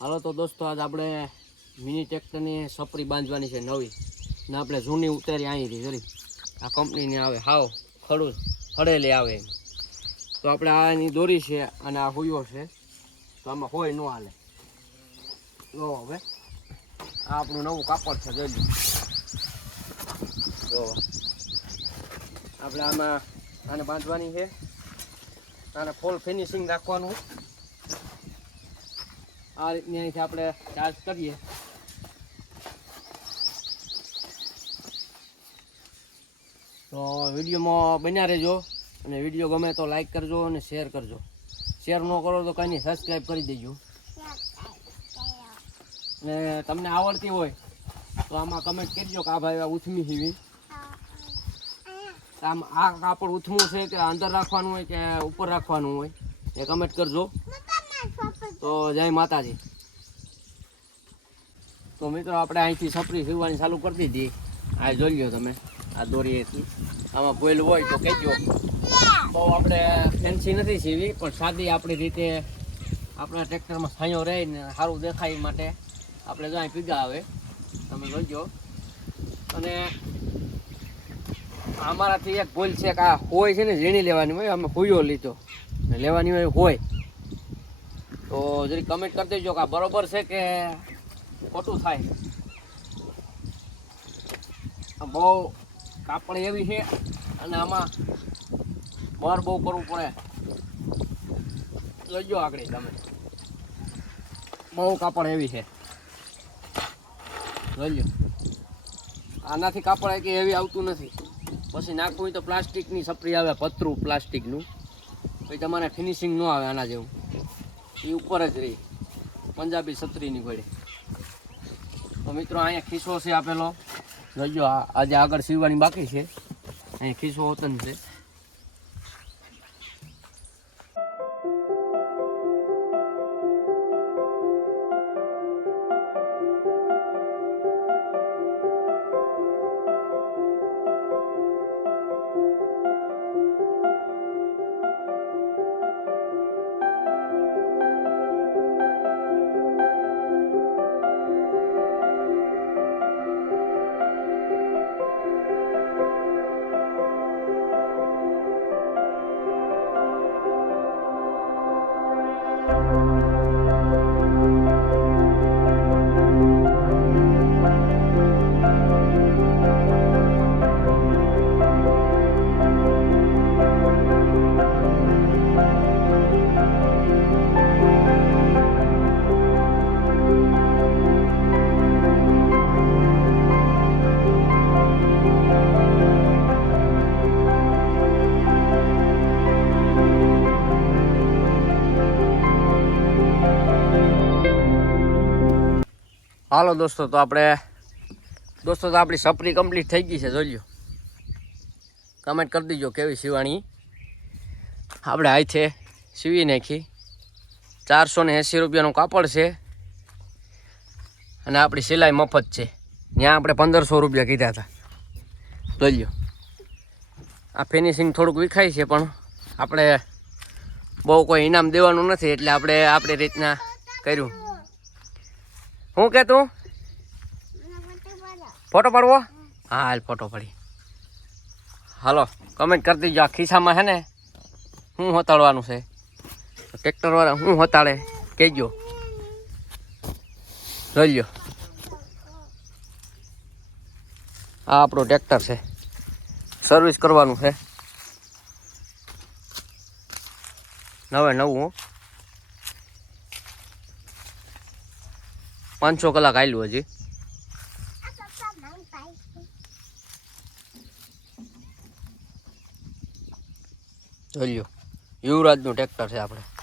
હાલો તો દોસ્તો, આજ આપણે મિની ટ્રેક્ટરની સપરી બાંધવાની છે નવી. ને આપણે જૂની ઉતારી અહીંથી જરી. આ કંપનીની આવે, હાવ ખડું હળેલી આવે તો આપણે આની દોરી છે અને આ હુયો છે. તો આમાં હોય ન હાલે. જો હવે, આ આપણું નવું કાપડ છે, જોઈ. જો. આપણે આમાં આને બાંધવાની છે. આને ફૂલ ફિનિશિંગ રાખવાનું. આ રીતની અહીંથી આપણે ચાર્જ કરીએ. તો વિડીયોમાં બન્યા રહેજો અને વીડિયો ગમે તો લાઈક કરજો અને શેર કરજો. શેર ન કરો તો કંઈ નહીં સબસ્ક્રાઈબ કરી દેજો. અને તમને આવડતી હોય તો આમાં કમેન્ટ કરજો કે આ ભાઈ ઉથમી હીવી આમ આ કાપડ ઉથમું છે કે અંદર રાખવાનું હોય કે ઉપર રાખવાનું હોય એ કમેન્ટ કરજો. તો જય માતાજી. તો મિત્રો, આપણે અહીંથી છપરી સીવવાની ચાલુ કરી દીધી. આ જોઈ લો તમે, આ દોરીએથી આમાં ભૂલ હોય તો કહેજો બહુ આપણે ફેન્સી નથી સીવી, પણ સાદી આપણી રીતે આપણા ટ્રેક્ટરમાં છાંયો રહે ને સારું દેખાય માટે આપણે જો પીગા આવે. તમે જોઈજો અને અમારાથી એક ભૂલ છે કે આ હોય છે ને, ઝીણી લેવાની હોય, અમે હુયો લીધો. લેવાની હોય હોય. તો જરી કમેન્ટ કરી દેજો કે આ બરોબર છે કે ખોટું થાય. બહુ કાપડ એવી છે અને આમાં બર બહુ કરવું પડે. લઈજો આગળ તમે. બહુ કાપડ એવી છે. જોઈજો આનાથી કાપડ કે એવી આવતું નથી. પછી નાખવું તો પ્લાસ્ટિકની સપરી આવે, પતરું પ્લાસ્ટિકનું. પછી તમારે ફિનિશિંગ ન આવે આના જેવું. એ ઉપર જ રહી. પંજાબી છત્રીની ઘોડે. તો મિત્રો, અહીંયા ખીસો છે આપેલો. જોજો આજે આગળ સીવવાની બાકી છે. અહીંયા ખીસો હોતન છે. હાલો દોસ્તો, તો આપણે દોસ્તો, તો આપણી સપરી કમ્પ્લીટ થઈ ગઈ છે, જોઈ લો કમેન્ટ કરી દીજો, કેવી સીવાણી આપણે હાથે સીવી નાખી. ચારસો ને એંસી રૂપિયાનું કાપડ છે. અને આપણી સિલાઈ મફત છે. ત્યાં આપણે પંદરસો રૂપિયા કીધા હતા. જોઈ લો આ ફિનિશિંગ થોડુંક વિખાય છે, પણ આપણે બહુ કોઈ ઇનામ દેવાનું નથી, એટલે આપણે આપણી રીતના કર્યું. હું કે તું? ફોટો પાડવો? હા. હાલ ફોટો પાડી. હાલો કમેન્ટ કરી દીજો. આ ખિસ્સામાં છે ને શું હોતાડવાનું છે. ટ્રેક્ટરવાળા શું હોતાડે. કહેજો. જોઈ લ્યો. આ આપણું ટ્રેક્ટર છે. સર્વિસ કરવાનું છે. નવે નવું પાંચસો કલાક આવેલું હજી. જોઈ લ્યો. યુવરાજનું ટ્રેક્ટર છે આપણે.